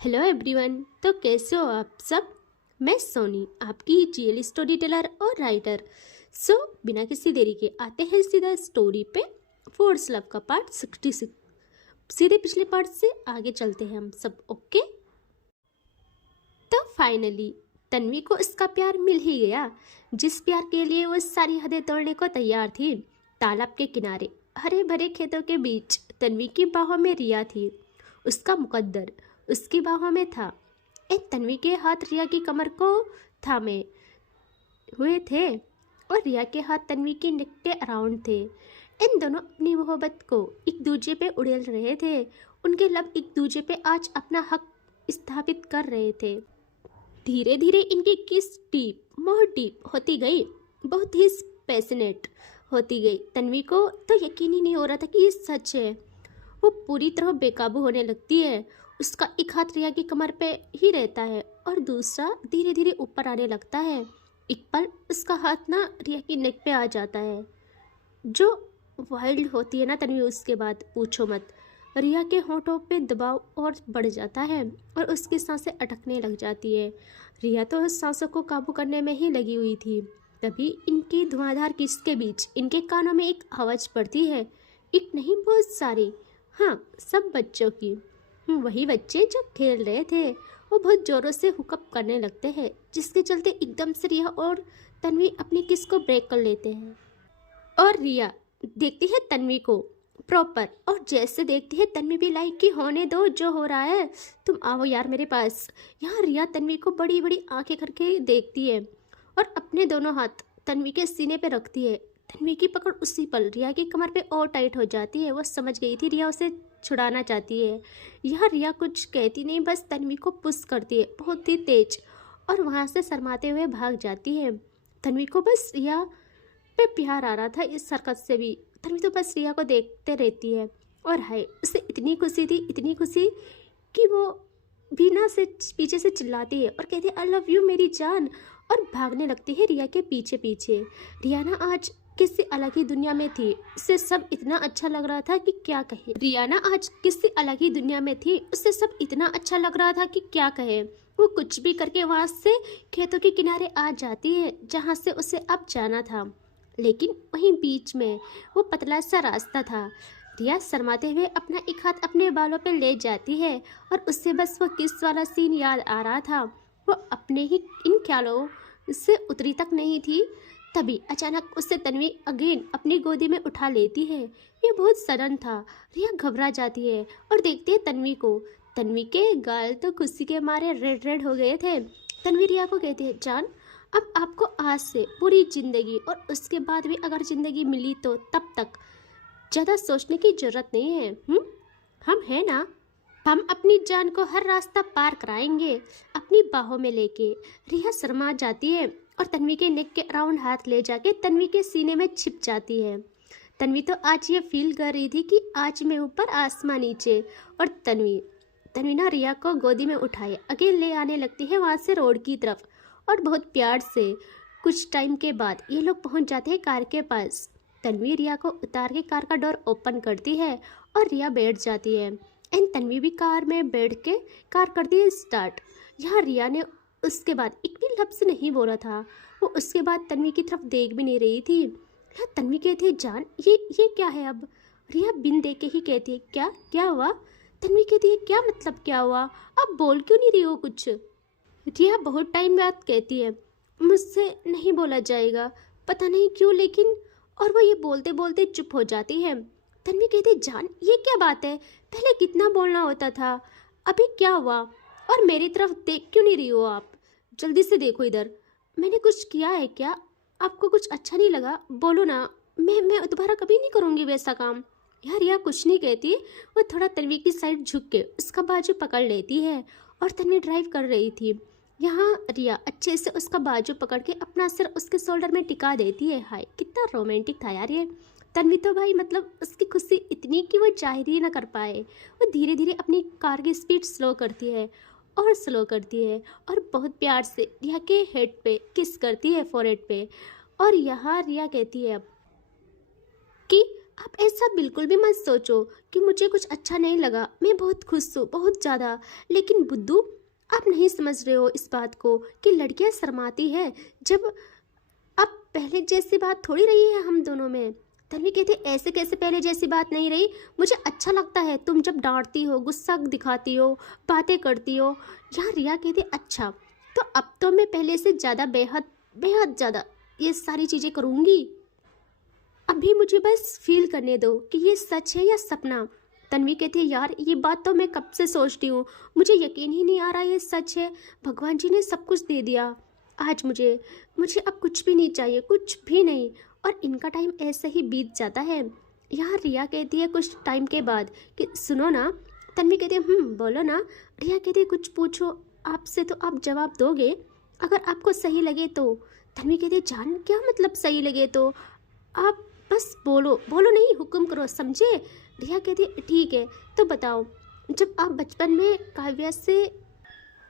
Hello everyone. तो कैसे हो आप सब। मैं सोनी, आपकी जीएल स्टोरी टेलर और राइटर। बिना किसी देरी के आते हैं सीधा स्टोरी पे। फोर्स लव का पार्ट 66। सीधे पिछले पार्ट से आगे चलते हैं हम सब। ओके। तो फाइनली तन्वी को उसका प्यार मिल ही गया, जिस प्यार के लिए वो सारी हदें तोड़ने को तैयार थी। तालाब के किनारे हरे भरे खेतों के बीच तन्वी की बाहों में रिया थी। उसका मुकद्दर उसकी बाहों में था। तन्वी के हाथ रिया की कमर को थामे हुए थे और रिया के हाथ तन्वी की नेक के अराउंड थे। इन दोनों अपनी मोहब्बत को एक दूसरे पे उड़ेल रहे थे। उनके लब एक दूसरे पे आज अपना हक स्थापित कर रहे थे। धीरे धीरे इनकी किस डीप मोह डीप होती गई, बहुत ही पैशनेट होती गई। तन्वी को तो यकीन ही नहीं हो रहा था कि ये सच है। वो पूरी तरह बेकाबू होने लगती है। उसका एक हाथ रिया की कमर पे ही रहता है और दूसरा धीरे धीरे ऊपर आने लगता है। एक पल उसका हाथ ना रिया की नेक पे आ जाता है, जो वाइल्ड होती है ना तन्वी। उसके बाद पूछो मत, रिया के होठों पे दबाव और बढ़ जाता है और उसकी सांसें अटकने लग जाती है। रिया तो उस सांसों को काबू करने में ही लगी हुई थी। तभी इनकी धुआंधार किस के बीच इनके कानों में एक आवाज़ पड़ती है। एक नहीं, बहुत सारी। हाँ, सब बच्चों की। वही बच्चे जो खेल रहे थे। वो बहुत ज़ोरों से हुकअप करने लगते हैं, जिसके चलते एकदम से रिया और तन्वी अपनी किस को ब्रेक कर लेते हैं। और रिया देखती है तन्वी को प्रॉपर, और जैसे देखती है तन्वी भी लाइक कि होने दो जो हो रहा है, तुम आओ यार मेरे पास। यहाँ रिया तन्वी को बड़ी बड़ी आंखें करके देखती है और अपने दोनों हाथ तन्वी के सीने पे रखती है। तन्वी की पकड़ उसी पल रिया की कमर पे और टाइट हो जाती है। वो समझ गई थी रिया उसे छुड़ाना चाहती है। यह रिया कुछ कहती नहीं, बस तन्वी को पुश करती है बहुत ही तेज और वहाँ से शर्माते हुए भाग जाती है। तन्वी को बस रिया पे प्यार आ रहा था इस हरकत से भी। तन्वी तो बस रिया को देखते रहती है और हाय, उसे इतनी खुशी थी, इतनी खुशी कि वो बीना से पीछे से चिल्लाती है और कहती है आई लव यू मेरी जान, और भागने लगती है रिया के पीछे पीछे। रिया ना आज किसी अलग ही दुनिया में थी। उसे सब इतना अच्छा लग रहा था कि क्या कहे। रियाना आज किसी अलग ही दुनिया में थी। उसे सब इतना अच्छा लग रहा था कि क्या कहे। वो कुछ भी करके वहां से खेतों के किनारे आ जाती है जहां से उसे अब जाना था। लेकिन वहीं बीच में वो पतला सा रास्ता था। रिया शर्माते हुए अपना एक हाथ अपने बालों पे ले जाती है और उससे बस वो किस वाला सीन याद आ रहा था। वो अपने ही इन ख्यालों से उतरी तक नहीं थी। तभी अचानक उससे तन्वी अगेन अपनी गोदी में उठा लेती है। ये बहुत सडन था। रिया घबरा जाती है और देखती है तन्वी को। तन्वी के गाल तो खुशी के मारे रेड रेड हो गए थे। तन्वी रिया को कहती है जान, अब आपको आज से पूरी जिंदगी और उसके बाद भी अगर जिंदगी मिली तो तब तक ज़्यादा सोचने की जरूरत नहीं है। हम हैं ना। हम अपनी जान को हर रास्ता पार कराएंगे अपनी बाहों में लेके। रिया शर्मा जाती है और तन्वी के नेक के अराउंड हाथ ले जाके तन्वी के सीने में छिप जाती है। तन्वी तो आज ये फील कर रही थी कि आज मैं ऊपर आसमां नीचे। और तन्वी ना रिया को गोदी में उठाए अगेन ले आने लगती है वहाँ से रोड की तरफ, और बहुत प्यार से। कुछ टाइम के बाद ये लोग पहुँच जाते हैं कार के पास। तन्वी रिया को उतार के कार का डोर ओपन करती है और रिया बैठ जाती है। एंड तन्वी भी कार में बैठ के कार करती है स्टार्ट। यहाँ रिया ने उसके बाद एक भी लफ्ज़ नहीं बोला था। वो उसके बाद तन्वी की तरफ देख भी नहीं रही थी। यहाँ तन्वी कहती है जान, ये क्या है अब। रिया बिन देख के ही कहती है क्या क्या हुआ। तन्वी कहती है क्या मतलब क्या हुआ, अब बोल क्यों नहीं रही हो कुछ। रिया बहुत टाइम बाद कहती है मुझसे नहीं बोला जाएगा, पता नहीं क्यों लेकिन। और वो ये बोलते बोलते चुप हो जाती है। तन्वी कहती है जान, ये क्या बात है, पहले कितना बोलना होता था, अभी क्या हुआ। और मेरी तरफ देख क्यों नहीं रही हो आप, जल्दी से देखो इधर। मैंने कुछ किया है क्या, आपको कुछ अच्छा नहीं लगा, बोलो ना। मैं दोबारा कभी नहीं करूँगी वैसा काम। यार रिया कुछ नहीं कहती। वो थोड़ा तन्वी की साइड झुक के उसका बाजू पकड़ लेती है और तन्वी ड्राइव कर रही थी। यहाँ रिया अच्छे से उसका बाजू पकड़ के अपना सिर उसके शोल्डर में टिका देती है। हाय कितना रोमांटिक था यार ये। तन्वी तो भाई मतलब उसकी खुशी इतनी कि वो जाहिर ही ना कर पाए। वो धीरे धीरे अपनी कार की स्पीड स्लो करती है और स्लो करती है और बहुत प्यार से रिया के हेड पे किस करती है, फोरहेड पे। और यहाँ रिया कहती है अब कि आप ऐसा बिल्कुल भी मत सोचो कि मुझे कुछ अच्छा नहीं लगा। मैं बहुत खुश हूँ, बहुत ज़्यादा। लेकिन बुद्धू, आप नहीं समझ रहे हो इस बात को कि लड़कियां शर्माती है जब। अब पहले जैसी बात थोड़ी रही है हम दोनों में। तन्वी कहती ऐसे कैसे पहले जैसी बात नहीं रही? मुझे अच्छा लगता है तुम जब डांटती हो, गुस्सा दिखाती हो, बातें करती हो। यहाँ रिया कहती अच्छा, तो अब तो मैं पहले से ज़्यादा, बेहद बेहद ज़्यादा ये सारी चीज़ें करूँगी। अभी मुझे बस फील करने दो कि ये सच है या सपना। तन्वी कहती है यार ये बात तो मैं कब से सोचती हूँ, मुझे यकीन ही नहीं आ रहा ये सच है। भगवान जी ने सब कुछ दे दिया। आज मुझे मुझे अब कुछ भी नहीं चाहिए, कुछ भी नहीं। और इनका टाइम ऐसे ही बीत जाता है। यहाँ रिया कहती है कुछ टाइम के बाद कि सुनो ना। तन्वी कहती है बोलो ना। रिया कहती है कुछ पूछो आपसे तो आप जवाब दोगे, अगर आपको सही लगे तो। तन्वी कहती है जान क्या मतलब सही लगे तो? आप बस बोलो, बोलो नहीं, हुक्म करो, समझे? रिया कहती है ठीक है, तो बताओ जब आप बचपन में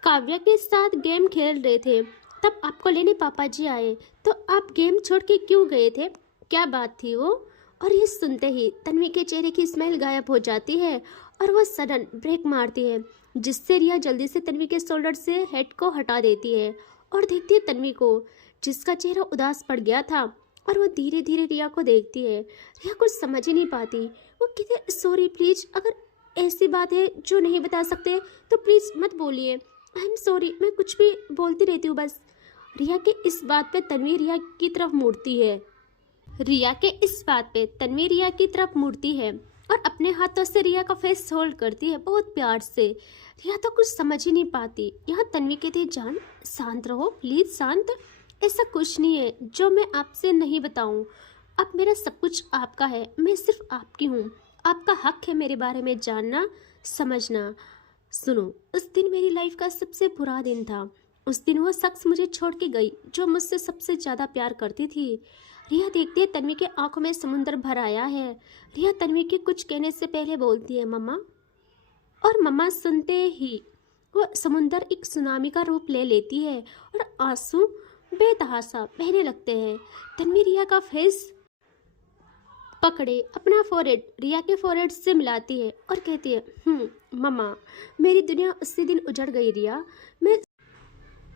काव्या के साथ गेम खेल रहे थे तब आपको लेने पापा जी आए, तो आप गेम छोड़ के क्यों गए थे? क्या बात थी वो? और ये सुनते ही तन्वी के चेहरे की स्माइल गायब हो जाती है और वो सडन ब्रेक मारती है, जिससे रिया जल्दी से तन्वी के शोल्डर से हेड को हटा देती है और देखती है तन्वी को, जिसका चेहरा उदास पड़ गया था। और वो धीरे धीरे रिया को देखती है। रिया कुछ समझ ही नहीं पाती। वो कहती सॉरी प्लीज, अगर ऐसी बात है जो नहीं बता सकते तो प्लीज मत बोलिए। आई एम सॉरी, मैं कुछ भी बोलती रहती हूँ बस। रिया के इस बात पे तन्वी रिया की तरफ मुड़ती है। तन्वी रिया की तरफ मुड़ती है और अपने हाथों से रिया का फेस होल्ड करती है बहुत प्यार से। रिया तो कुछ समझ ही नहीं पाती। यहाँ तन्वी कहती है जान शांत रहो प्लीज, शांत। ऐसा कुछ नहीं है जो मैं आपसे नहीं बताऊं। अब मेरा सब कुछ आपका है, मैं सिर्फ आपकी हूँ। आपका हक है मेरे बारे में जानना, समझना। सुनो, उस दिन मेरी लाइफ का सबसे बुरा दिन था। उस दिन वो शख्स मुझे छोड़ के गई जो मुझसे सबसे ज़्यादा प्यार करती थी। रिया देखती है तन्वी के आंखों में समुंदर भर आया है। रिया तन्वी के कुछ कहने से पहले बोलती है मम्मा, और मम्मा सुनते ही वो समुंदर एक सुनामी का रूप ले लेती है और आंसू बेतहाशा बहने लगते हैं। तन्वी रिया का फेस पकड़े अपना फोरहेड रिया के फोरहेड से मिलाती है और कहती है मम्मा, मेरी दुनिया उसी दिन उजड़ गई रिया।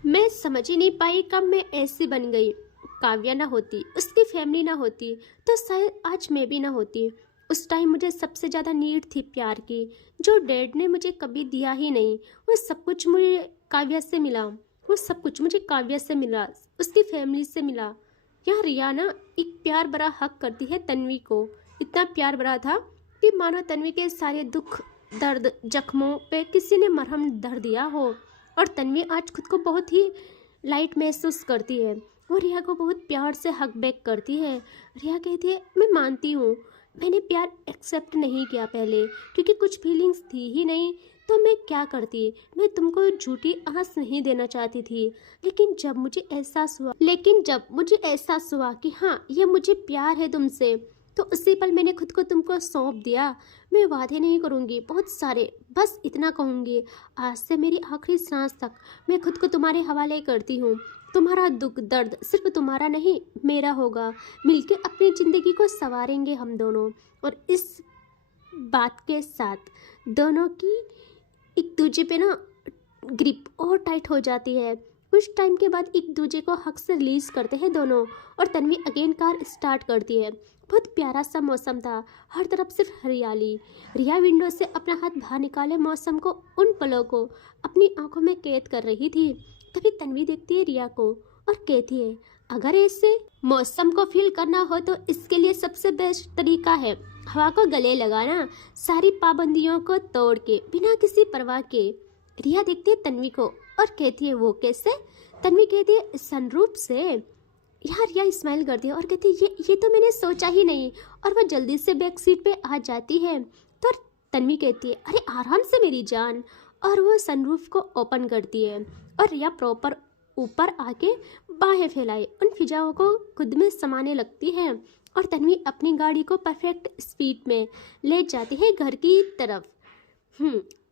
मैं समझ ही नहीं पाई कब मैं ऐसी बन गई। काव्या ना होती, उसकी फैमिली ना होती, तो शायद आज मैं भी ना होती। उस टाइम मुझे सबसे ज़्यादा नीड थी प्यार की, जो डैड ने मुझे कभी दिया ही नहीं। वो सब कुछ मुझे काव्या से मिला, उसकी फैमिली से मिला। यहाँ रिया ना एक प्यार भरा हक करती है तन्वी को। इतना प्यार भरा था कि मानो तन्वी के सारे दुख दर्द जख्मों पे किसी ने मरहम धर दिया हो। और तन्वी आज खुद को बहुत ही लाइट महसूस करती है। वो रिया को बहुत प्यार से हक बैक करती है। रिया कहती है मैं मानती हूँ मैंने प्यार एक्सेप्ट नहीं किया पहले, क्योंकि कुछ फीलिंग्स थी ही नहीं, तो मैं क्या करती। मैं तुमको झूठी आस नहीं देना चाहती थी। लेकिन जब मुझे एहसास हुआ कि हाँ ये मुझे प्यार है तुमसे, तो उसी पल मैंने खुद को तुमको सौंप दिया। मैं वादे नहीं करूँगी बहुत सारे, बस इतना कहूँगी आज से मेरी आखिरी सांस तक मैं खुद को तुम्हारे हवाले करती हूँ। तुम्हारा दुख दर्द सिर्फ तुम्हारा नहीं मेरा होगा। मिलके अपनी ज़िंदगी को संवारेंगे हम दोनों। और इस बात के साथ दोनों की एक दूजे पे ना ग्रिप और टाइट हो जाती है। कुछ टाइम के बाद एक दूजे को हक से रिलीज करते हैं दोनों, और तन्वी अगेन कार स्टार्ट करती है। बहुत प्यारा सा मौसम था, हर तरफ सिर्फ हरियाली। रिया विंडो से अपना हाथ बाहर निकाले मौसम को, उन पलों को अपनी आंखों में कैद कर रही थी। तभी तन्वी देखती है रिया को और कहती है अगर ऐसे मौसम को फील करना हो तो इसके लिए सबसे बेस्ट तरीका है हवा को गले लगाना, सारी पाबंदियों को तोड़ के, बिना किसी परवाह के। रिया देखती है तन्वी को और कहती है वो कैसे? तन्वी कहती है सनरूफ से। यार रिया स्माइल करती है और कहती है ये तो मैंने सोचा ही नहीं। और वह जल्दी से बैक सीट पे आ जाती है। तो तन्वी कहती है अरे आराम से मेरी जान। और वो सनरूफ को ओपन करती है और रिया प्रॉपर ऊपर आके बाहें फैलाए उन फिजाओं को खुद में समाने लगती है। और तन्वी अपनी गाड़ी को परफेक्ट स्पीड में ले जाती है घर की तरफ।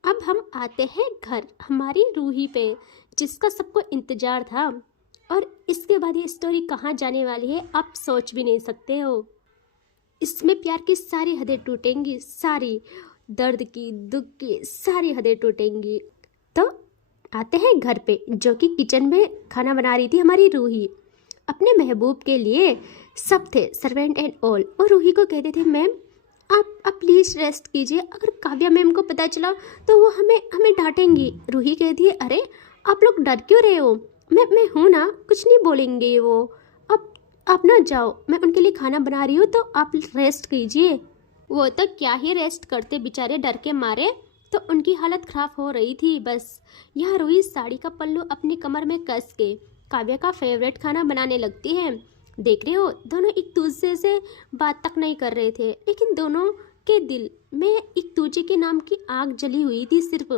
अब हम आते हैं घर, हमारी रूही पे, जिसका सबको इंतज़ार था। और इसके बाद ये स्टोरी कहाँ जाने वाली है आप सोच भी नहीं सकते हो। इसमें प्यार की सारी हदें टूटेंगी, सारी दर्द की, दुख की सारी हदें टूटेंगी। तो आते हैं घर पे, जो कि किचन में खाना बना रही थी हमारी रूही। अपने महबूब के लिए सब थे, सर्वेंट एंड ऑल, और रूही को कहते थे मैम आप प्लीज़ रेस्ट कीजिए, अगर काव्या मैम को पता चला तो वो हमें डांटेंगी। रूही कहती है अरे आप लोग डर क्यों रहे हो, मैं हूँ ना, कुछ नहीं बोलेंगे वो। अब आप ना जाओ, मैं उनके लिए खाना बना रही हूँ, तो आप रेस्ट कीजिए। वो तो क्या ही रेस्ट करते बेचारे, डर के मारे तो उनकी हालत ख़राब हो रही थी। बस यहाँ रूही साड़ी का पल्लू अपनी कमर में कस के काव्या का फेवरेट खाना बनाने लगती है। देख रहे हो, दोनों एक दूसरे से बात तक नहीं कर रहे थे, लेकिन दोनों के दिल में एक दूसरे के नाम की आग जली हुई थी। सिर्फ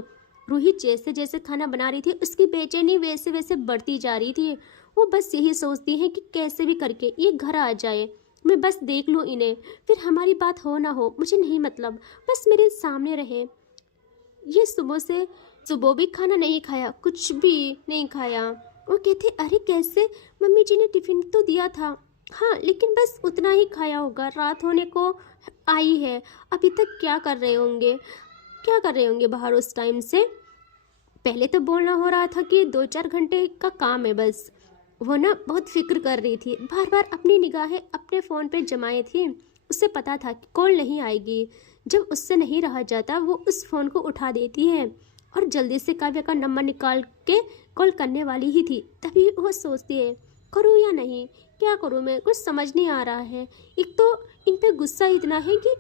रूही जैसे जैसे खाना बना रही थी, उसकी बेचैनी वैसे वैसे बढ़ती जा रही थी। वो बस यही सोचती है कि कैसे भी करके ये घर आ जाए, मैं बस देख लूँ इन्हें, फिर हमारी बात हो ना हो मुझे नहीं मतलब, बस मेरे सामने रहे। ये सुबह भी खाना नहीं खाया, कुछ भी नहीं खाया। वो कहते अरे कैसे, मम्मी जी ने टिफिन तो दिया था, हाँ लेकिन बस उतना ही खाया होगा, रात होने को आई है, अभी तक क्या कर रहे होंगे बाहर उस टाइम से। पहले तो बोलना हो रहा था कि 2-4 घंटे का काम है बस। वो ना बहुत फिक्र कर रही थी, बार बार अपनी निगाहें अपने फ़ोन पे जमाए थी। उसे पता था कि कॉल नहीं आएगी, जब उससे नहीं रहा जाता वो उस फ़ोन को उठा देती है और जल्दी से काव्या का नंबर निकाल के कॉल करने वाली ही थी। तभी वो सोचती है करूँ या नहीं, क्या करूँ, मैं कुछ समझ नहीं आ रहा है। एक तो इन पे गुस्सा इतना है कि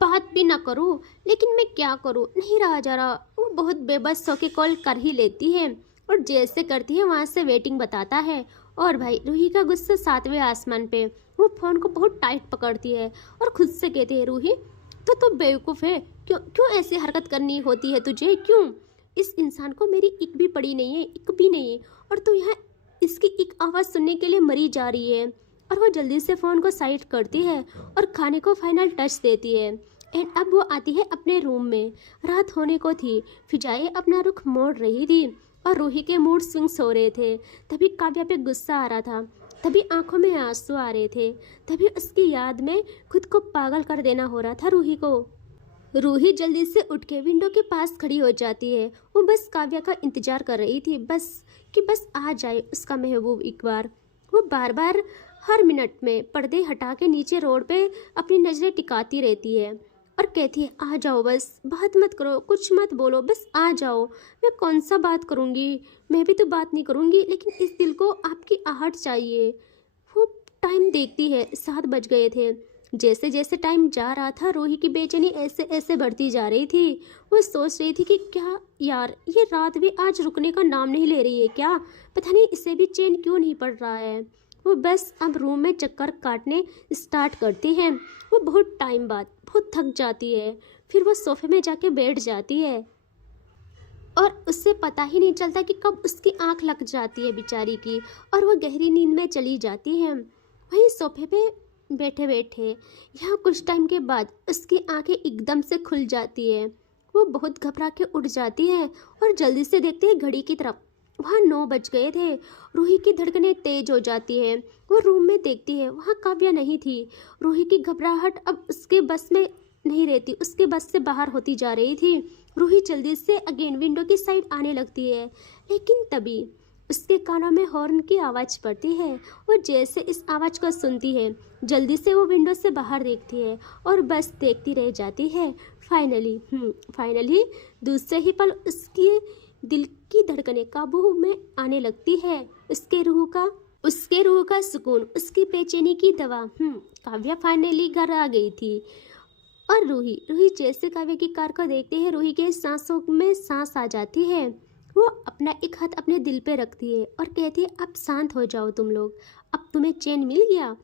बात भी ना करूँ, लेकिन मैं क्या करूँ, नहीं रहा जा रहा। वो बहुत बेबस होकर कॉल कर ही लेती है और जैसे करती है वहाँ से वेटिंग बताता है। और भाई रूही का गुस्सा 7वें आसमान पे। वो फ़ोन को बहुत टाइट पकड़ती है और खुद से कहती है रूही तो तू बेवकूफ़ है, क्यों क्यों ऐसी हरकत करनी होती है तुझे, क्यों, इस इंसान को मेरी एक भी पड़ी नहीं है, एक भी नहीं, और तू यहाँ इसकी एक आवाज़ सुनने के लिए मरी जा रही है। और वो जल्दी से फ़ोन को साइड करती है और खाने को फाइनल टच देती है। एंड अब वो आती है अपने रूम में। रात होने को थी, फिजाएं अपना रुख मोड़ रही थी और रूही के मूड स्विंग्स हो रहे थे। तभी काव्या पे गुस्सा आ रहा था, तभी आंखों में आंसू आ रहे थे, तभी उसकी याद में खुद को पागल कर देना हो रहा था रूही को। रूही जल्दी से उठ के विंडो के पास खड़ी हो जाती है। वो बस काव्या का इंतजार कर रही थी, बस आ जाए उसका महबूब एक बार। वो बार बार हर मिनट में पर्दे हटा के नीचे रोड पे अपनी नज़रें टिकाती रहती है और कहती है आ जाओ, बस बात मत करो, कुछ मत बोलो, बस आ जाओ। मैं कौन सा बात करूँगी, मैं भी तो बात नहीं करूँगी, लेकिन इस दिल को आपकी आहट चाहिए। वो टाइम देखती है, 7 बज गए थे। जैसे जैसे टाइम जा रहा था रूही की बेचैनी ऐसे ऐसे बढ़ती जा रही थी। वो सोच रही थी कि क्या यार, ये रात भी आज रुकने का नाम नहीं ले रही है क्या, पता नहीं इसे भी चैन क्यों नहीं पड़ रहा है। वो बस अब रूम में चक्कर काटने स्टार्ट करती है। वो बहुत टाइम बाद बहुत थक जाती है, फिर वो सोफे में जाके बैठ जाती है और उससे पता ही नहीं चलता कि कब उसकी आंख लग जाती है बेचारी की और वो गहरी नींद में चली जाती है। वहीं सोफे पे बैठे बैठे यहाँ कुछ टाइम के बाद उसकी आंखें एकदम से खुल जाती है। वो बहुत घबरा के उठ जाती है और जल्दी से देखती है घड़ी की तरफ। वहाँ 9 बज गए थे। रूही की धड़कनें तेज हो जाती है। वो रूम में देखती है, वहाँ काव्या नहीं थी। रूही की घबराहट अब उसके बस में नहीं रहती, उसके बस से बाहर होती जा रही थी। रूही जल्दी से अगेन विंडो की साइड आने लगती है, लेकिन तभी उसके कानों में हॉर्न की आवाज़ पड़ती है और जैसे इस आवाज़ को सुनती है जल्दी से वो विंडो से बाहर देखती है और बस देखती रह जाती है। फाइनली दूसरे ही पल उसकी दिल की धड़कनें काबू में आने लगती है। उसके रूह का सुकून, उसकी बेचैनी की दवा। काव्या फाइनली घर आ गई थी और रूही जैसे काव्या की कार को देखती है रूही के सांसों में सांस आ जाती है। वो अपना एक हाथ अपने दिल पे रखती है और कहती है अब शांत हो जाओ तुम लोग, अब तुम्हें चैन मिल गया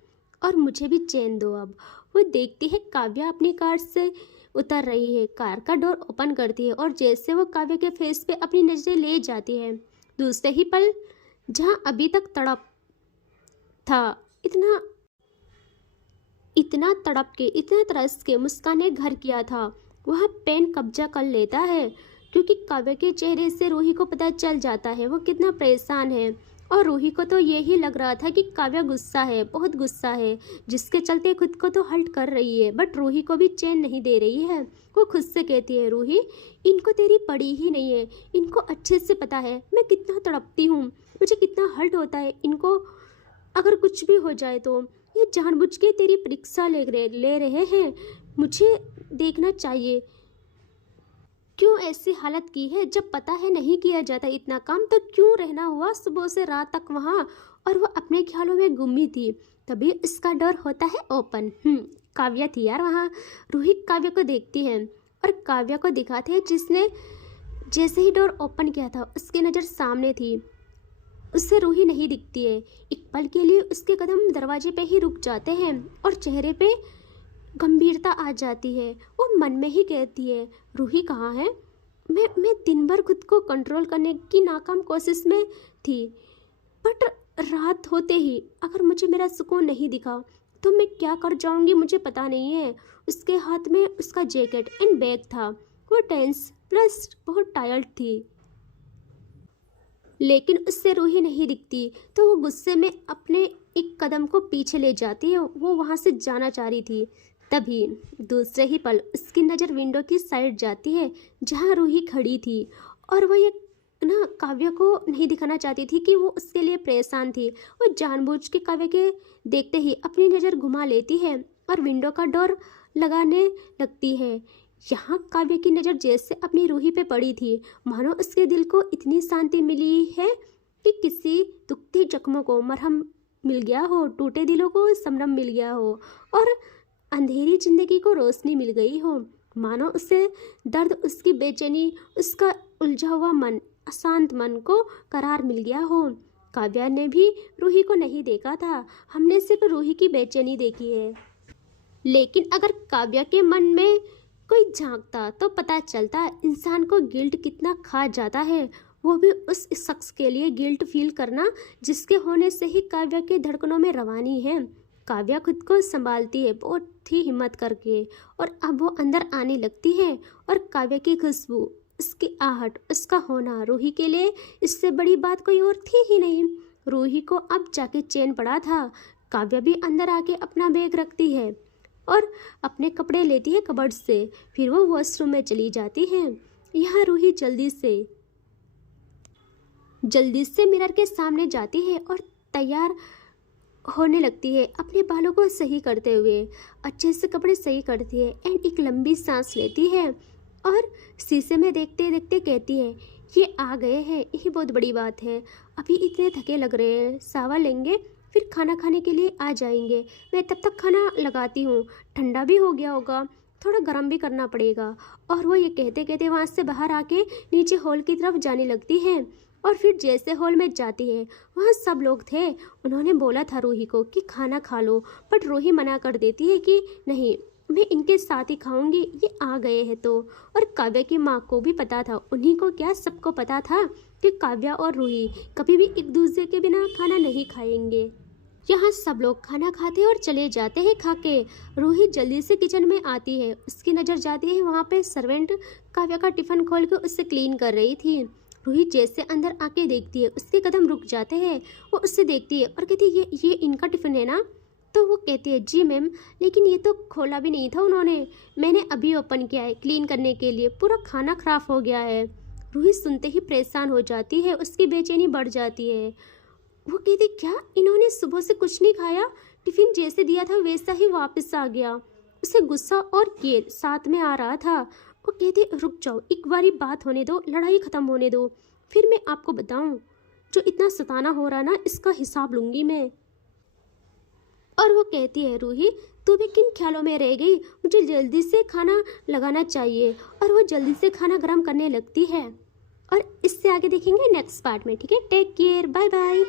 और मुझे भी चैन दो अब। वो देखती है काव्या अपनी कार से उतर रही है, कार का डोर ओपन करती है और जैसे वो काव्या के फेस पे अपनी नज़रें ले जाती है, दूसरे ही पल जहाँ अभी तक तड़प था, इतना तड़प के, इतना तरस के मुस्कान ने घर किया था, वह पेन कब्जा कर लेता है। क्योंकि काव्या के चेहरे से रूही को पता चल जाता है वो कितना परेशान है। और रूही को तो यही लग रहा था कि काव्या गुस्सा है, बहुत गुस्सा है, जिसके चलते खुद को तो हल्ट कर रही है, बट रूही को भी चैन नहीं दे रही है। वो खुद से कहती है, रूही इनको तेरी पड़ी ही नहीं है, इनको अच्छे से पता है मैं कितना तड़पती हूँ, मुझे कितना हर्ट होता है, इनको अगर कुछ भी हो जाए तो ये जानबूझ के तेरी परीक्षा ले रहे हैं, मुझे देखना चाहिए क्यों ऐसी हालत की है। जब पता है नहीं किया जाता इतना काम तो क्यों रहना हुआ सुबह से रात तक वहाँ। और वो अपने ख्यालों में गुम्मी थी, तभी इसका डर होता है ओपन। काव्या थी यार वहाँ। रूही काव्या को देखती है और काव्या को दिखाते हैं जिसने जैसे ही डोर ओपन किया था उसकी नज़र सामने थी, उससे रूही नहीं दिखती है। एक पल के लिए उसके कदम दरवाजे पे ही रुक जाते हैं और चेहरे पे गंभीरता आ जाती है। वो मन में ही कहती है, रूही कहाँ है। मैं दिन भर खुद को कंट्रोल करने की नाकाम कोशिश में थी, बट रात होते ही अगर मुझे मेरा सुकून नहीं दिखा तो मैं क्या कर जाऊंगी मुझे पता नहीं है। उसके हाथ में उसका जैकेट एंड बैग था। वो टेंस प्लस बहुत टायर्ड थी, लेकिन उससे रूही नहीं दिखती तो वो गुस्से में अपने एक कदम को पीछे ले जाती है। वो वहाँ से जाना चाह रही थी, तभी दूसरे ही पल उसकी नज़र विंडो की साइड जाती है जहाँ रूही खड़ी थी। और वो ये ना काव्या को नहीं दिखाना चाहती थी कि वो उसके लिए परेशान थी। वो जानबूझ के काव्या के देखते ही अपनी नज़र घुमा लेती है और विंडो का डोर लगाने लगती है। यहाँ काव्या की नज़र जैसे अपनी रूही पे पड़ी थी, मानो उसके दिल को इतनी शांति मिली है कि किसी दुखते जख्मों को मरहम मिल गया हो, टूटे दिलों को शबनम मिल गया हो और अंधेरी जिंदगी को रोशनी मिल गई हो। मानो उसे दर्द, उसकी बेचैनी, उसका उलझा हुआ मन, अशांत मन को करार मिल गया हो। काव्या ने भी रूही को नहीं देखा था, हमने सिर्फ रूही की बेचैनी देखी है। लेकिन अगर काव्या के मन में कोई झांकता तो पता चलता इंसान को गिल्ट कितना खा जाता है, वो भी उस शख्स के लिए गिल्ट फील करना जिसके होने से ही काव्या के धड़कनों में रवानी है। काव्या खुद को संभालती है बहुत ही हिम्मत करके, और अब वो अंदर आने लगती है। और काव्या की खुशबू, उसकी आहट, उसका होना रूही के लिए इससे बड़ी बात कोई और थी ही नहीं। रूही को अब जाके चैन पड़ा था। काव्या भी अंदर आके अपना बैग रखती है और अपने कपड़े लेती है कबर्ड से, फिर वो वॉशरूम में चली जाती है। यहाँ रूही जल्दी से मिरर के सामने जाती है और तैयार होने लगती है, अपने बालों को सही करते हुए अच्छे से कपड़े सही करती है एंड एक लंबी सांस लेती है और शीशे में देखते देखते कहती है, ये आ गए हैं, यही बहुत बड़ी बात है। अभी इतने थके लग रहे हैं, सावा लेंगे फिर खाना खाने के लिए आ जाएंगे। मैं तब तक खाना लगाती हूँ, ठंडा भी हो गया होगा, थोड़ा गर्म भी करना पड़ेगा। और वो ये कहते कहते वहाँ से बाहर आके नीचे हॉल की तरफ जाने लगती है। और फिर जैसे हॉल में जाती है वहाँ सब लोग थे। उन्होंने बोला था रूही को कि खाना खा लो, बट रूही मना कर देती है कि नहीं, मैं इनके साथ ही खाऊंगी, ये आ गए हैं तो। और काव्या की माँ को भी पता था, उन्हीं को क्या सबको पता था कि काव्या और रूही कभी भी एक दूसरे के बिना खाना नहीं खाएंगे। यहाँ सब लोग खाना खाते और चले जाते हैं खा के। रूही जल्दी से किचन में आती है, उसकी नज़र जाती है वहाँ पे सर्वेंट काव्या का टिफ़िन खोल के उससे क्लीन कर रही थी। रूही जैसे अंदर आके देखती है उसके कदम रुक जाते हैं। वो उससे देखती है और कहती है, ये इनका टिफ़िन है ना। तो वो कहती है, जी मैम, लेकिन ये तो खोला भी नहीं था उन्होंने, मैंने अभी ओपन किया है क्लीन करने के लिए, पूरा खाना खराब हो गया है। रूही सुनते ही परेशान हो जाती है, उसकी बेचैनी बढ़ जाती है। वो कहती, क्या इन्होंने सुबह से कुछ नहीं खाया, टिफ़िन जैसे दिया था वैसा ही वापस आ गया। उसे गुस्सा और केर साथ में आ रहा था। वो कहती, रुक जाओ, एक बारी बात होने दो, लड़ाई ख़त्म होने दो, फिर मैं आपको बताऊं। जो इतना सताना हो रहा ना, इसका हिसाब लूँगी मैं। और वो कहती है, रूही तू भी किन ख्यालों में रह गई, मुझे जल्दी से खाना लगाना चाहिए। और वो जल्दी से खाना गर्म करने लगती है। और इससे आगे देखेंगे नेक्स्ट पार्ट में, ठीक है। Take care, bye bye.